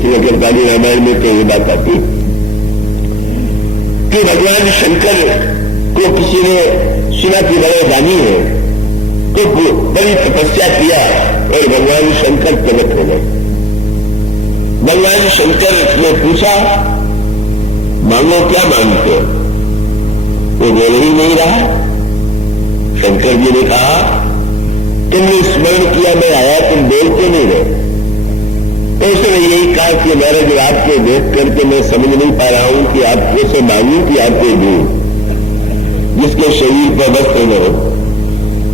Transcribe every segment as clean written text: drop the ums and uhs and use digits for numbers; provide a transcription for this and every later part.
इसलिए कृष्णकाली रामायण में तो ये बात आती कि भगवान शंकर को किसी ने सुना कि बड़े दानी है, तो बड़ी तपस्या किया और भगवान शंकर प्रकट हो गए। भगवान शंकर ने पूछा, मांगो क्या मांगते हो? वो बोल ही नहीं रहा। शंकर जी ने कहा, तुमने स्मरण किया मैं आया, तुम बोलते नहीं रहे। तो उसने यही कहा कि महाराज आपको देख करके मैं समझ नहीं पा रहा हूं कि आपको से मांगू कि आपको दूं। जिसके शरीर पर वस्त्र न हो,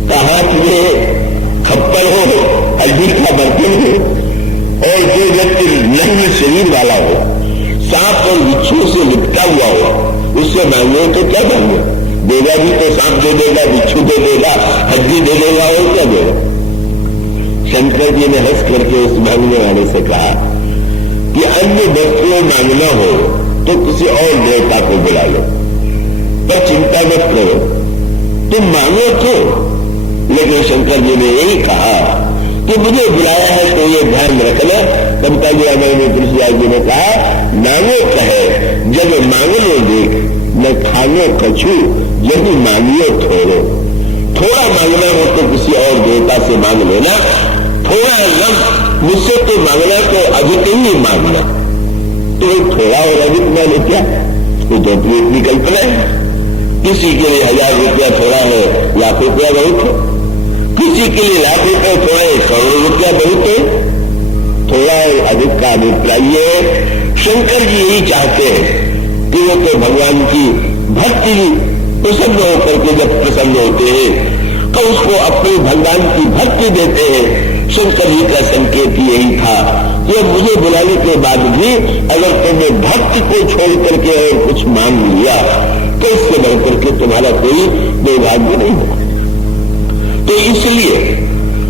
हाथ में खप्पर हो, हल्दी का बर्तन हो, और जो व्यक्ति नग्न शरीर वाला हो, सांप और बिच्छू से लिपटा हुआ हो, उससे मांगो तो क्या मांगो? देगा भी तो सांप दे देगा, बिच्छू दे देगा, हड्डी दे देगा, और क्या देगा? शंकर जी ने हंस करके उस मांगने वाले से कहा कि अन्य वस्तुएं मांगना हो तो किसी और देवता को बुला लो, पर चिंता मत करो, तुम मांगो तो। लेकिन शंकर जी ने यही कहा कि मुझे बुलाया है तो ये ध्यान रखना। तब का जो मैंने तुलसीदास जी ने कहा, मांगो कहे जब मांगलो देख, न खानो कछू यदि मांगियो थोड़ो। थोड़ा मांगना हो तो किसी और देवता से मांग लेना, थोड़ा लम मुझसे तो मांगना तो अधिक ही मांगना। तो थोड़ा और अधिक मांगे क्या? वो तो अपनी कल्पना है। किसी के लिए 1000 रुपया थोड़ा है, लाख रुपया बहुत है। किसी के लिए लाख रुपये थोड़े, करोड़ रुपया बहुत है। थोड़ा और अधिक का अभिप्राय है। शंकर जी यही चाहते हैं कि वो तो भगवान की भक्ति प्रसन्न होकर के जब प्रसन्न होते हैं तो उसको अपनी भगवान की भक्ति देते हैं। शंकर जी का संकेत यही था कि मुझे बुलाने के बाद भी अगर तुमने भक्त को छोड़ करके और कुछ मांग लिया तो इससे बढ़कर के तुम्हारा कोई दुर्भाग्य नहीं होगा। तो इसलिए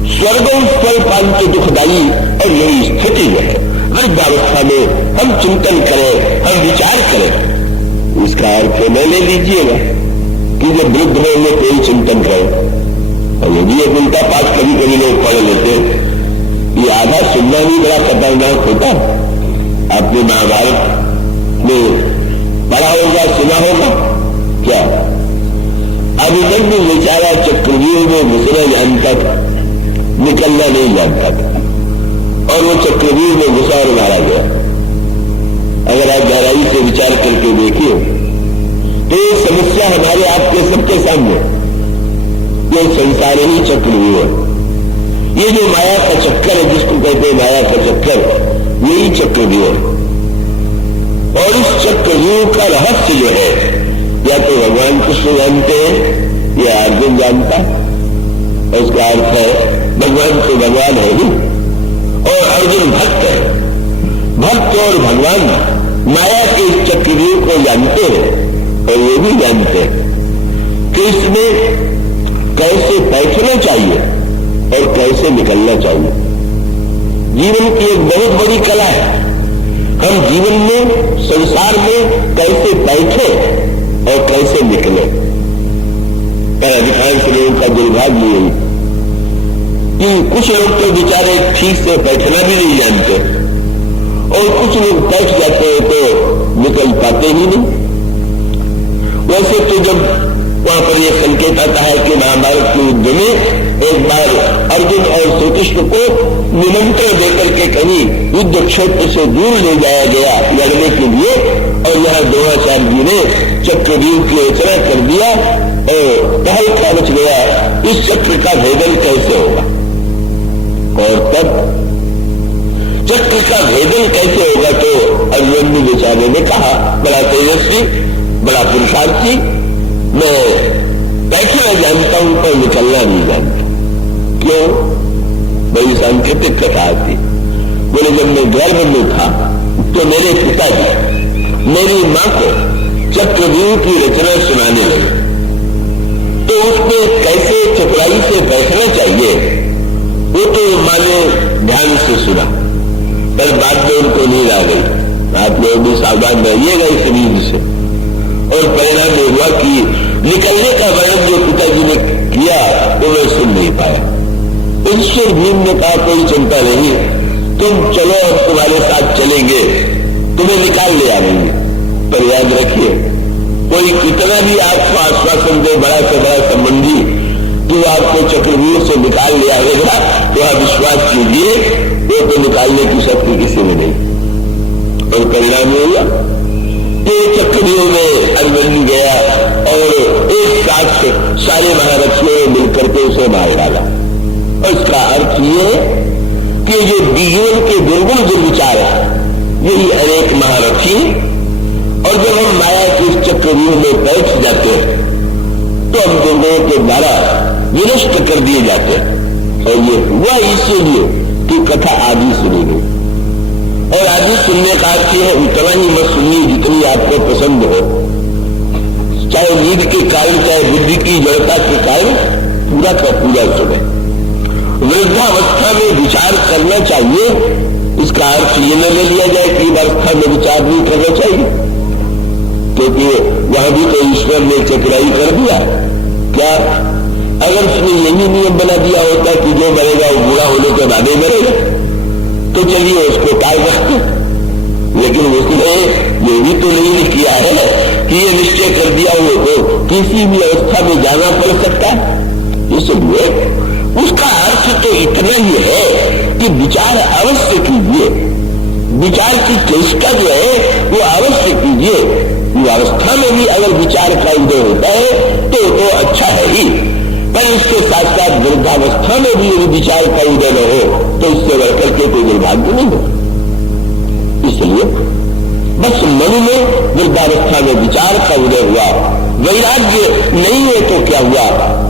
स्वर्गों फल पांच दुखदायी, और यही स्थिति है। वृद्धावस्था में हम चिंतन करें, हम विचार करें। इसका अर्थ न ले लीजिएगा कि जब वृद्ध होंगे कोई चिंतन करे। और यदि एक उल्टा पाठ कभी कभी लोग पढ़ लेते, ये आधा सुनना भी बड़ा खतरनाक होता। आपने महाभारत में पढ़ा होगा, सुना होगा क्या? अभिमन्यु बेचारा चक्रव्यूह में घुसना जानता था, निकलना नहीं जानता था, और वो चक्रव्यूह में घुसा और मारा गया। अगर आप गहराई से विचार करके देखिए तो ये समस्या हमारे आपके सबके सामने, ये संसार ही चक्रव्यूह है। ये जो माया का चक्कर है, जिसको कहते हैं माया का चक्कर, यही चक्रव्यूह है। और इस चक्रव्यूह का रहस्य जो है, या तो भगवान कृष्ण जानते हैं या अर्जुन जानता है। उसका अर्थ है भगवान तो भगवान है ही, और अर्जुन भक्त है। भक्त और भगवान माया के इस चक्रव्यूह को जानते हैं, और ये भी जानते हैं कि इसमें कैसे बैठना चाहिए और कैसे निकलना चाहिए। जीवन की एक बहुत बड़ी कला है। हम जीवन में, संसार में कैसे बैठे और कैसे निकले। पर अधिकांश लोगों का दुर्भाग्य यही कि कुछ लोग तो बेचारे ठीक से बैठना भी नहीं जानते, और कुछ लोग बैठ जाते हैं तो निकल पाते ही नहीं। वैसे तो जब वहां पर यह संकेत आता है कि महाभारत के युद्ध में एक बार अर्जुन और श्री कृष्ण को निमंत्रण देकर के कहीं युद्ध क्षेत्र से दूर ले जाया गया लड़ने के लिए, और यहां द्रोणाचार्य जी ने चक्रव्यूह की रचना कर दिया और तहलका मच गया। इस चक्र का भेदन कैसे होगा? और तब चक्र का भेदन कैसे होगा? तो अर्जुन बेचारे ने कहा, बड़ा तेजस्वी, बड़ा पुरुषार्थी, मैं बैठना जानता हूं पर निकलना नहीं जानता। क्यों? बड़ी सांकेतिक कथा थी। बोले जब मैं गर्भ में था तो मेरे पिताजी मेरी मां को चक्रव्यूह की रचना सुनाने लगे, तो उसमें कैसे चतुराई से बैठना चाहिए वो तो मां ने ध्यान से सुना, पर बाद में उनको नींद आ गई। आप लोग भी सावधान रहिएगा इस नींद से। और परिणाम ये हुआ कि निकलने का वर्णन जो पिताजी ने किया वो मैं सुन नहीं पाया। ईश्वर भीम ने कहा कोई चिंता नहीं, तुम चलो, हम तुम्हारे साथ चलेंगे, रखिए, कोई कितना भी आपको आश्वासन दे, बड़ा से बड़ा संबंधी, जो आपको चक्रव्यूह से निकाल ले आएगा, तो आप विश्वास कीजिए वो तो निकालने की शक्ति किसी में नहीं। और परिणाम हुआ एक चक्रव्यूह में अभिमन्यु गया और एक साथ सारे महारथियों ने मिलकर के उसे मार डाला। और इसका अर्थ ये कि जो जीवन के दुर्गुण जो विचार है यही अनेक महारथी, और जब हम माया के इस चक्रव्यूह में बैठ जाते हैं तो हम दुर्गुणों के द्वारा विनष्ट कर दिए जाते हैं। और ये हुआ इसीलिए कि कथा आदि सुनी गई, और आदि सुनने का अर्थ है उतना ही मत सुनिए जितनी आपको पसंद हो, चाहे नींद के कारण चाहे बुद्धि की जड़ता के कारण, पूरा का पूरा सुने। वृद्धावस्था में विचार करना चाहिए, इसका अर्थ ये न ले लिया जाए कि अवस्था में विचार नहीं करना चाहिए, क्योंकि वहां भी तो ईश्वर ने चतुराई कर दिया। क्या अगर उसने यही नियम बना दिया होता कि जो मरेगा वो बूढ़ा होने के बाद ही मरेगा, तो चलिए उसको टाल रखते, लेकिन उसने ये भी तो नहीं किया है कि ये निश्चय कर दिया हो तो किसी भी अवस्था में जाना पड़ सकता है। इसलिए उसका अर्थ तो इतना ही है कि विचार अवश्य कीजिए, विचार की चेष्टा जो है वो अवश्य कीजिए। अवस्था में भी अगर विचार का उदय होता है तो अच्छा है ही, पर इसके साथ साथ वृद्धावस्था में भी यदि विचार का उदय न हो तो इससे बढ़कर के कोई दुर्भाग्य नहीं हो। इसलिए बस मन में वृद्धावस्था में विचार का उदय हुआ, वैराग्य नहीं है तो क्या हुआ,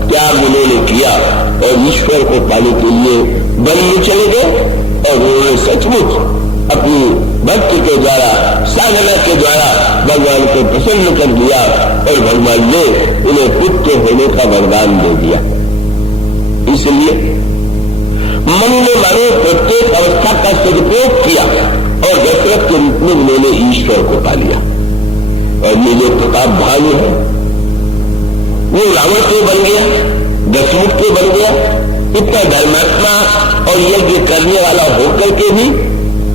त्याग उन्होंने किया और ईश्वर को पाने के लिए वन में चले गए, और उन्होंने सचमुच अपनी भक्ति के द्वारा, साधना के द्वारा भगवान को प्रसन्न कर दिया, और भगवान ने उन्हें पुत्र होने का वरदान दे दिया। इसलिए मन ने मानो प्रत्येक अवस्था का सदुपयोग किया और दशरथ के रूप में उन्होंने ईश्वर को पा लिया। और ये जो प्रताप भानु है वो रावण के बन गया, दशमुख के बन गया, इतना धर्मात्मा और यज्ञ करने वाला होकर के भी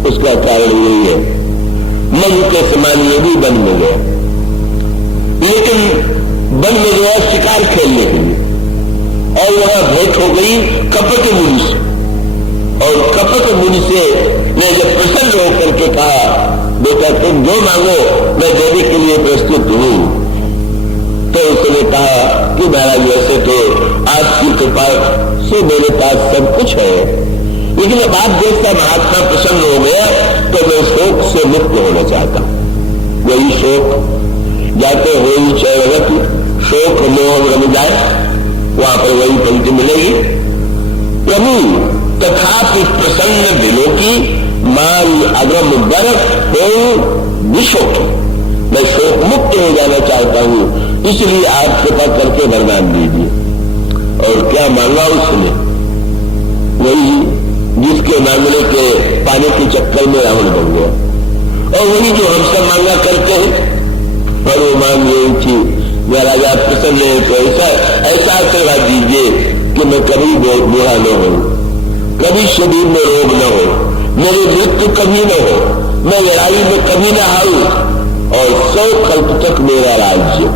उसका कारण यही है मन के समान ये भी वन में गया, लेकिन वन में गया शिकार खेलने के लिए, और वहां भेंट हो गई कपट मुनि से, और कपट मुनि से ने जब प्रसन्न होकर के कहा बेटा तुम जो मांगो मैं देने के लिए प्रस्तुत हूं, तो उसने कहा कि महाराज वैसे तो आपकी कृपा से मेरे पास सब कुछ है, लेकिन अब आप जैसा महात्मा प्रसन्न हो गया तो मैं शोक से मुक्त होना चाहता हूं। वही शोक जाते हो ही चैवती शोक मोह रम जाए, वहां पर वही पंक्ति मिलेगी, प्रभु तथापि प्रसन्न दिलों की मान अग्रम बर हो विशोक, मैं शोक मुक्त हो जाना चाहता हूं, इसलिए आप कृपा करके वरदान दीजिए। और क्या मांगा उसने, वही जिसके मांगने के पाने के चक्कर में रावण बन गया, और वही जो हम सब मांगा करते हैं। पर वो मांग यही थी महाराज आप प्रसन्न है तो ऐसा आशीर्वाद दीजिए कि मैं कभी बूढ़ा न हो, कभी शरीर में रोग न हो, मेरी मृत्यु कभी न हो, मैं लड़ाई में कभी न हारूं, और 100 कल्प तक मेरा राज्य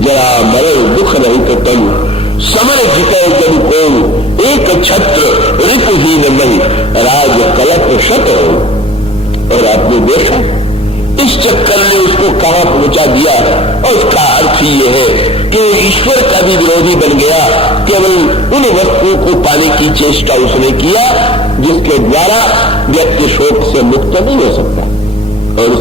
जरा मरे दुख नहीं तो तनु समर जिते जब को एक छत्र ऋतुहीन मई राज कलप शत हो। और आपने देखा इस चक्कर ने उसको कहां पहुंचा दिया, और उसका अर्थ ही यह है कि ईश्वर का भी विरोधी बन गया, केवल उन वस्तुओं को पाने की चेष्टा उसने किया जिसके द्वारा व्यक्ति शोक से मुक्त नहीं हो सकता। और